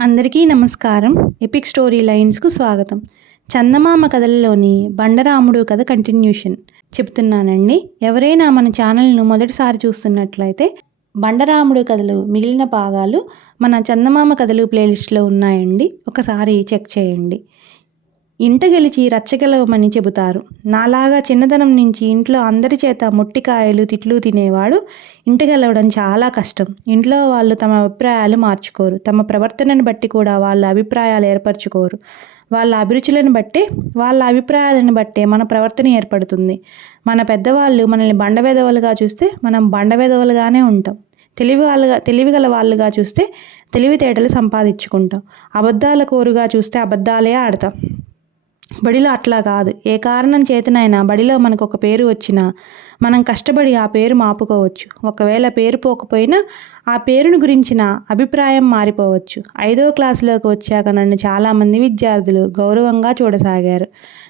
అందరికీ నమస్కారం. Epic story లైన్స్‌కు స్వాగతం. చందమామ కథలలోని బండరాముడు కథ కంటిన్యూషన్ చెప్తున్నానండి. ఎవరైనా మన ఛానల్‌ను మొదటిసారి చూస్తున్నట్లయితే బండరాముడు కథలు మిగిలిన భాగాలు మన చందమామ కథలు ప్లేలిస్ట్‌లో ఉన్నాయండి. ఒకసారి చెక్ చేయండి. ఇంట గెలిచి రచ్చగెలవమని చెబుతారు. నాలాగా చిన్నతనం నుంచి ఇంట్లో అందరి చేత మొట్టికాయలు తిట్లు తినేవాడు ఇంట గెలవడం చాలా కష్టం. ఇంట్లో వాళ్ళు తమ అభిప్రాయాలు మార్చుకోరు. తమ ప్రవర్తనను బట్టి కూడా వాళ్ళ అభిప్రాయాలు ఏర్పరచుకోరు. వాళ్ళ అభిరుచులను బట్టే వాళ్ళ అభిప్రాయాలను బట్టే మన ప్రవర్తన ఏర్పడుతుంది. మన పెద్దవాళ్ళు మనల్ని బండవెధవలుగా చూస్తే మనం బండవెధవలుగానే ఉంటాం. తెలివిగల వాళ్ళుగా చూస్తే తెలివితేటలు సంపాదించుకుంటాం. అబద్ధాల కోరుగా చూస్తే అబద్ధాలే ఆడతాం. బడిలో అట్లా కాదు. ఏ కారణం చేతనైనా బడిలో మనకు ఒక పేరు వచ్చినా మనం కష్టపడి ఆ పేరు మాపుకోవచ్చు. ఒకవేళ పేరు పోకపోయినా ఆ పేరును గురించిన అభిప్రాయం మారిపోవచ్చు. 5వ క్లాసులోకి వచ్చాక నన్ను చాలామంది విద్యార్థులు గౌరవంగా చూడసాగారు.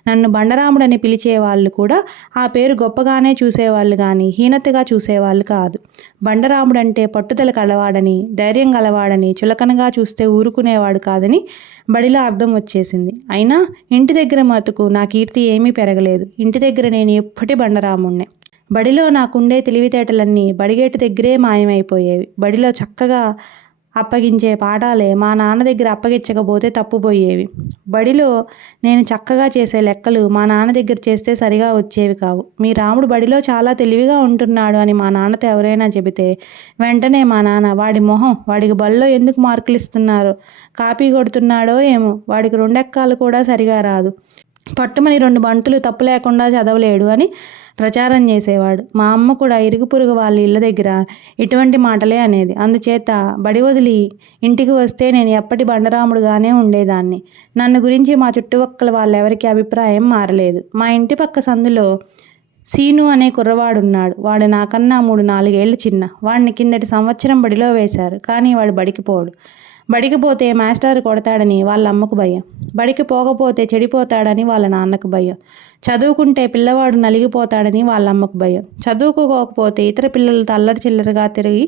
నన్ను బండరాముడని పిలిచేవాళ్ళు కూడా ఆ పేరు గొప్పగానే చూసేవాళ్ళు కానీ హీనతగా చూసేవాళ్ళు కాదు. బండరాముడంటే పట్టుదల కలవాడని, ధైర్యం గలవాడని, చులకనగా చూస్తే ఊరుకునేవాడు కాదని బడిలో అర్థం వచ్చేసింది. అయినా ఇంటి దగ్గర మటుకు నా కీర్తి ఏమీ పెరగలేదు. ఇంటి దగ్గర నేను ఎప్పటి బండరాముణ్ణే. బడిలో నాకుండే తెలివితేటలన్నీ బడిగేటు దగ్గరే మాయమైపోయేవి. బడిలో చక్కగా అప్పగించే పాఠాలే మా నాన్న దగ్గర అప్పగించకపోతే తప్పుపోయేవి. బడిలో నేను చక్కగా చేసే లెక్కలు మా నాన్న దగ్గర చేస్తే సరిగా వచ్చేవి కావు. మీ రాముడు బడిలో చాలా తెలివిగా ఉంటున్నాడు అని మా నాన్నతో ఎవరైనా చెబితే వెంటనే మా నాన్న వాడి మొహం, వాడికి బడిలో ఎందుకు మార్కులు ఇస్తున్నారో, కాపీ కొడుతున్నాడో ఏమో, వాడికి 2 ఎక్కాలు కూడా సరిగా రాదు, పట్టుమని 2 బంతులు తప్పు లేకుండా చదవలేడు అని ప్రచారం చేసేవాడు. మా అమ్మ కూడా ఇరుగు పొరుగు వాళ్ళ ఇళ్ళ దగ్గర ఇటువంటి మాటలే అనేది. అందుచేత బడి వదిలి ఇంటికి వస్తే నేను ఎప్పటి బండరాముడుగానే ఉండేదాన్ని. నన్ను గురించి మా చుట్టుపక్కల వాళ్ళెవరికి అభిప్రాయం మారలేదు. మా ఇంటి పక్క సందులో సీను అనే కుర్రవాడున్నాడు. వాడు నాకన్నా 3-4 ఏళ్ళు చిన్న. వాడిని కిందటి సంవత్సరం బడిలో వేశారు. కానీ వాడు బడికి పోడు. బడికి పోతే మాస్టారు కొడతాడని వాళ్ళ అమ్మకు భయం. బడికి పోకపోతే చెడిపోతాడని వాళ్ళ నాన్నకు భయం. చదువుకుంటే పిల్లవాడు నలిగిపోతాడని వాళ్ళ అమ్మకు భయం. చదువుకోకపోతే ఇతర పిల్లలతో అల్లరి చిల్లరగా తిరిగి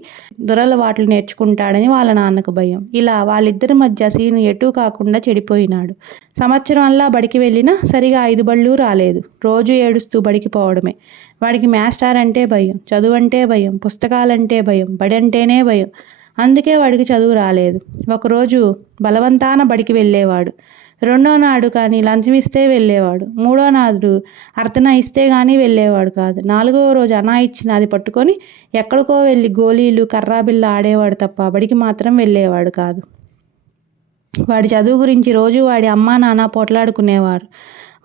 దురలవాట్లు నేర్చుకుంటాడని వాళ్ళ నాన్నకు భయం. ఇలా వాళ్ళిద్దరి మధ్య సీను ఎటూ కాకుండా చెడిపోయినాడు. సంవత్సరంలా బడికి వెళ్ళినా సరిగా 5 బళ్ళు రాలేదు. రోజు ఏడుస్తూ బడికి పోవడమే. వాడికి మాస్టర్ అంటే భయం, చదువు అంటే భయం, పుస్తకాలంటే భయం, బడి అంటేనే భయం. అందుకే వాడికి చదువు రాలేదు. ఒకరోజు బలవంతాన బడికి వెళ్ళేవాడు. 2వ నాడు కానీ లంచం ఇస్తే వెళ్ళేవాడు. 3వ నాడు అర్ధన ఇస్తే కానీ వెళ్ళేవాడు కాదు. 4వ రోజు అనా ఇచ్చిన అది పట్టుకొని ఎక్కడికో వెళ్ళి గోళీలు కర్రాబిల్ల ఆడేవాడు తప్ప బడికి మాత్రం వెళ్ళేవాడు కాదు. వాడి చదువు గురించి రోజు వాడి అమ్మా నాన్న పోట్లాడుకునేవారు.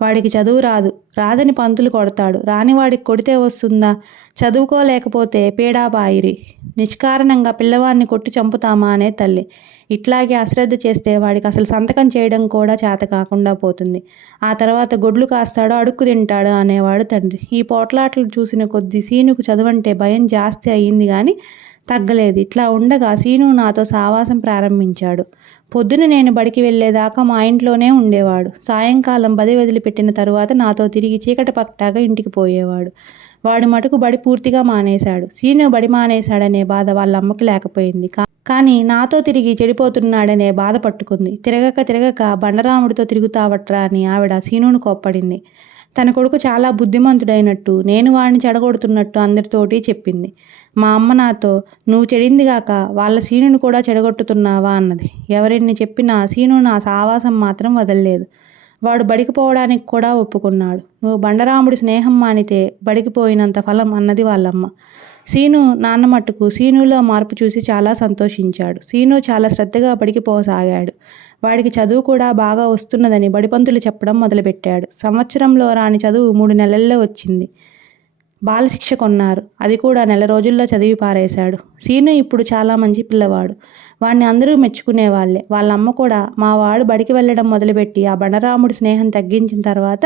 వాడికి చదువు రాదని పంతులు కొడతాడు. రానివాడికి కొడితే వస్తుందా? చదువుకోలేకపోతే పీడాపాయిరి. నిష్కారణంగా పిల్లవాడిని కొట్టి చంపుతామా అనే తల్లి. ఇట్లాగే అశ్రద్ధ చేస్తే వాడికి అసలు సంతకం చేయడం కూడా చేత కాకుండా పోతుంది. ఆ తర్వాత గొడ్లు కాస్తాడో అడుక్కు తింటాడో అనేవాడు తండ్రి. ఈ పోట్లాట్లు చూసిన కొద్దీ సీనుకు చదువంటే భయం జాస్తి అయ్యింది కానీ తగ్గలేదు. ఇట్లా ఉండగా సీను నాతో సావాసం ప్రారంభించాడు. పొద్దున నేను బడికి వెళ్ళేదాకా మా ఇంట్లోనే ఉండేవాడు. సాయంకాలం బడి వదిలిపెట్టిన తరువాత నాతో తిరిగి చీకటి పట్టాక ఇంటికి పోయేవాడు. వాడు మటుకు బడి పూర్తిగా మానేశాడు. సీను బడి మానేశాడనే బాధ వాళ్ళ అమ్మకి లేకపోయింది. కానీ నాతో తిరిగి చెడిపోతున్నాడనే బాధ పట్టుకుంది. తిరగక బండరాముడితో తిరుగుతావట్రా అని ఆవిడ సీనును కోప్పడింది. తన కొడుకు చాలా బుద్ధిమంతుడైనట్టు, నేను వాడిని చెడగొడుతున్నట్టు అందరితోటి చెప్పింది. మా అమ్మ నాతో నువ్వు చెడిందిగాక వాళ్ళ సీనును కూడా చెడగొట్టుతున్నావా అన్నది. ఎవరెన్ని చెప్పినా సీను నా సావాసం మాత్రం వదలలేదు. వాడు బడికి పోవడానికి కూడా ఒప్పుకున్నాడు. నువ్వు బండరాముడి స్నేహం మానితే బడికి పోయినంత ఫలం అన్నది వాళ్ళమ్మ. సీను నాన్న మట్టుకు సీనులో మార్పు చూసి చాలా సంతోషించాడు. సీను చాలా శ్రద్ధగా బడికి పోసాగాడు. వాడికి చదువు కూడా బాగా వస్తున్నదని బడిపంతులు చెప్పడం మొదలుపెట్టాడు. సంవత్సరంలో రాని చదువు 3 నెలల్లో వచ్చింది. బాలశిక్ష కొన్నారు. అది కూడా 1 రోజుల్లో చదివి పారేశాడు. సీను ఇప్పుడు చాలా మంచి పిల్లవాడు. వాడిని అందరూ మెచ్చుకునేవాళ్లే. వాళ్ళ అమ్మ కూడా మా వాడు బడికి వెళ్ళడం మొదలుపెట్టి ఆ బండరాముడి స్నేహం తగ్గించిన తర్వాత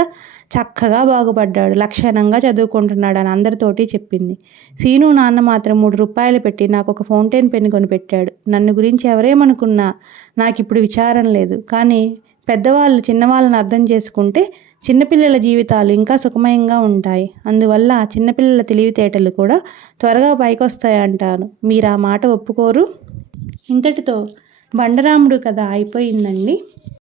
చక్కగా బాగుపడ్డాడు, లక్షణంగా చదువుకుంటున్నాడు అని అందరితోటి చెప్పింది. సీను నాన్న మాత్రం 3 రూపాయలు పెట్టి నాకు ఒక ఫౌంటైన్ పెన్ కొనిపెట్టాడు. నన్ను గురించి ఎవరేమనుకున్నా నాకు ఇప్పుడు విచారం లేదు. కానీ పెద్దవాళ్ళు చిన్నవాళ్ళని అర్థం చేసుకుంటే చిన్నపిల్లల జీవితాలు ఇంకా సుఖమయంగా ఉంటాయి. అందువల్ల చిన్నపిల్లల తెలివితేటలు కూడా త్వరగా పైకొస్తాయంటాను. మీరు ఆ మాట ఒప్పుకోరు? ఇంతటితో బండరాముడు కథ అయిపోయిందండి.